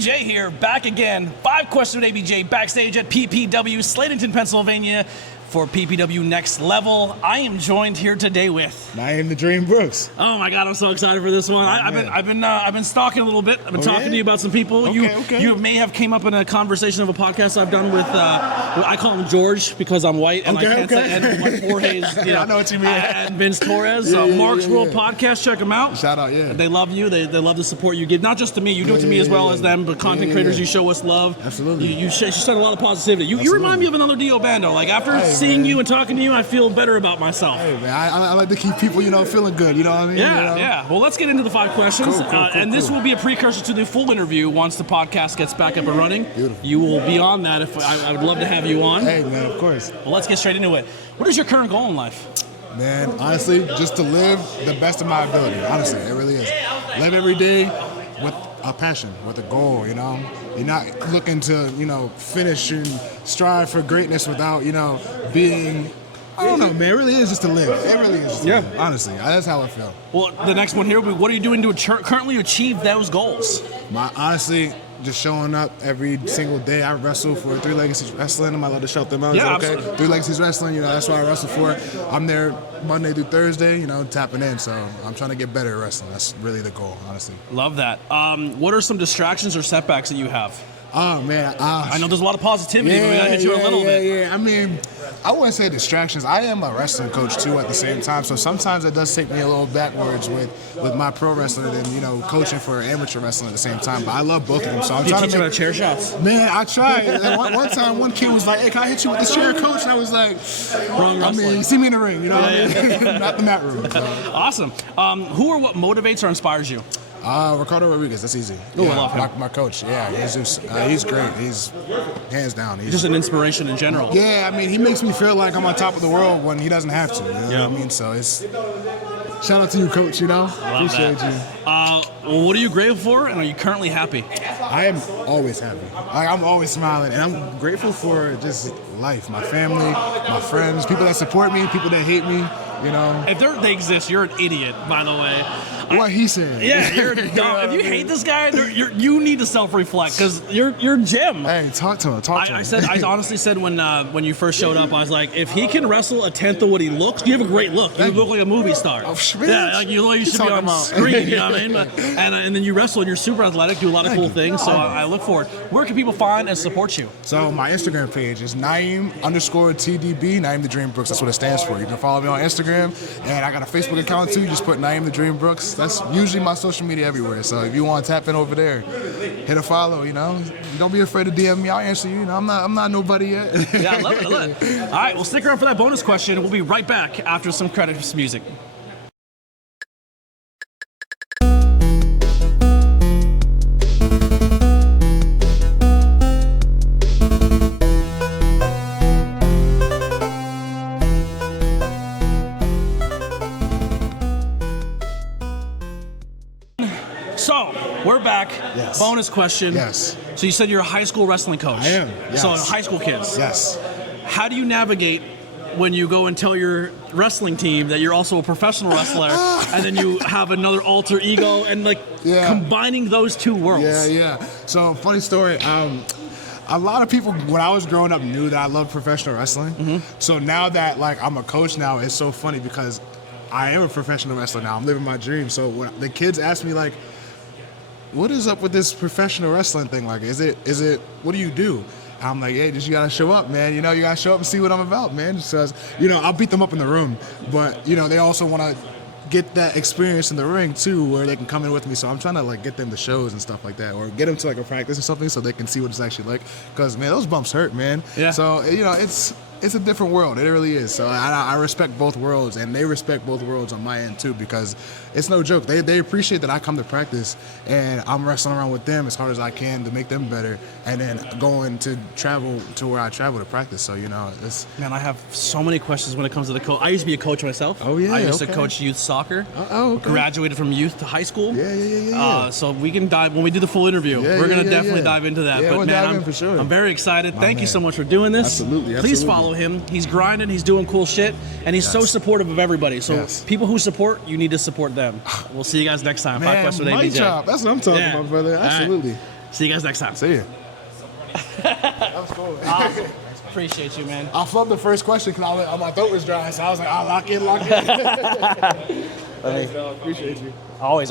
ABJ here, back again. 5 questions with ABJ backstage at PPW, Slatington, Pennsylvania for PPW Next Level. I am joined here today with NYIEM the Dream Brooks. Oh my God, I'm so excited for this one. I've been stalking a little bit. I've been talking to you about some people. You may have came up in a conversation of a podcast I've done with I call him George because I'm white and I can't say and like Jorge's. I know what you mean. And Vince Torres, Mark's World Podcast. Check them out. Shout out, yeah. They love you. They love the support you give, not just to me. You do it to me as well as them. But content creators, you show us love. Absolutely. You shed a lot of positivity. You remind me of another Dio Bando. Like after seeing you and talking to you, I feel better about myself. Hey man, I like to keep people, feeling good. You know what I mean? Yeah. Well, let's get into the 5 questions. Cool. This will be a precursor to the full interview once the podcast gets back up and running. Beautiful. You will be on that. If I would love to have you on. Hey man, of course. Well, let's get straight into it. What is your current goal in life? Man, honestly, just to live the best of my ability. Honestly, it really is. Live every day with a passion, with a goal. You're not looking to finish and strive for greatness without being. I don't know, man. It really is just to live. It really is just to live, honestly. That's how I feel. Well, the next one here will be, what are you doing to currently achieve those goals? Honestly, just showing up every single day. I wrestle for 3 Legacies Wrestling. I'm allowed to shout them out. Yeah, okay? absolutely. 3 Legacies Wrestling, that's what I wrestle for. I'm there Monday through Thursday, tapping in. So I'm trying to get better at wrestling. That's really the goal, honestly. Love that. What are some distractions or setbacks that you have? Oh, man. I know there's a lot of positivity, but we got to hit you a little bit. Yeah. I mean, I wouldn't say distractions. I am a wrestling coach, too, at the same time. So sometimes it does take me a little backwards with my pro wrestling and, coaching for amateur wrestling at the same time. But I love both of them. So I'm trying to teach about chair shots? Man, I tried. One time, one kid was like, hey, can I hit you with this chair, coach? And I was like, wrong wrestling. I mean, see me in the ring, what I mean? Not the mat room. So. Awesome. Who or what motivates or inspires you? Ricardo Rodriguez, that's easy. Oh, I love him. My coach, he's great. He's hands down. He's just an inspiration in general. Yeah, I mean, he makes me feel like I'm on top of the world when he doesn't have to. You know what I mean? So it's shout out to you, coach. Appreciate you. Well, what are you grateful for, and are you currently happy? I am always happy. I'm always smiling, and I'm grateful for just life, my family, my friends, people that support me, people that hate me. If they exist, you're an idiot, by the way. What he said. Yeah, you're dumb. If you hate this guy, you need to self-reflect because you're Jim. Hey, talk to him. I honestly said when you first showed up, I was like, if he can wrestle a tenth of what he looks, you have a great look. You look like a movie star. Oh, yeah, like you should be on screen. You know what I mean? And then you wrestle and you're super athletic, do a lot of cool things. So I look forward. Where can people find and support you? So my Instagram page is NYIEM_TDB, NYIEM the Dream Brooks. That's what it stands for. You can follow me on Instagram, and I got a Facebook account too. You just put NYIEM the Dream Brooks. That's usually my social media everywhere. So if you want to tap in over there, hit a follow. Don't be afraid to DM me. I'll answer you. I'm not nobody yet. Yeah, I love it. All right, well, stick around for that bonus question. We'll be right back after some credits music. So, we're back. Yes. Bonus question. Yes. So you said you're a high school wrestling coach. I am, yes. So high school kids. Yes. How do you navigate when you go and tell your wrestling team that you're also a professional wrestler and then you have another alter ego and combining those two worlds? Yeah. So, funny story. A lot of people, when I was growing up, knew that I loved professional wrestling. Mm-hmm. So now that I'm a coach now, it's so funny because I am a professional wrestler now. I'm living my dream. So when the kids ask me what is up with this professional wrestling thing? Is it, what do you do? I'm like, hey, just you gotta show up, man. You gotta show up and see what I'm about, man. Just because, I'll beat them up in the room, but, they also want to get that experience in the ring, too, where they can come in with me. So I'm trying to, get them to shows and stuff like that, or get them to, a practice or something so they can see what it's actually like. Because, man, those bumps hurt, man. Yeah. So, it's a different world. It really is. So I respect both worlds, and they respect both worlds on my end too, because it's no joke. They appreciate that I come to practice and I'm wrestling around with them as hard as I can to make them better, and then going to travel to where I travel to practice. So it's. Man, I have so many questions when it comes to the coach. I used to be a coach myself. Oh yeah. I used to coach youth soccer. Okay. Graduated from youth to high school. Yeah. So we can dive when we do the full interview. We're gonna definitely dive into that. Yeah, but we'll man, dive in for sure. I'm very excited. Thank you so much for doing this. Absolutely. Please follow him. He's grinding. He's doing cool shit, and he's so supportive of everybody. So people who support, you need to support them. We'll see you guys next time. 5 questions with ABJ. Job. That's what I'm talking about, brother. Absolutely. See you guys next time. See ya. That was cool. Awesome. Appreciate you, man. I flubbed the first question because my throat was dry, so I was like, I'll lock in. Thanks, dog. Appreciate you. Always.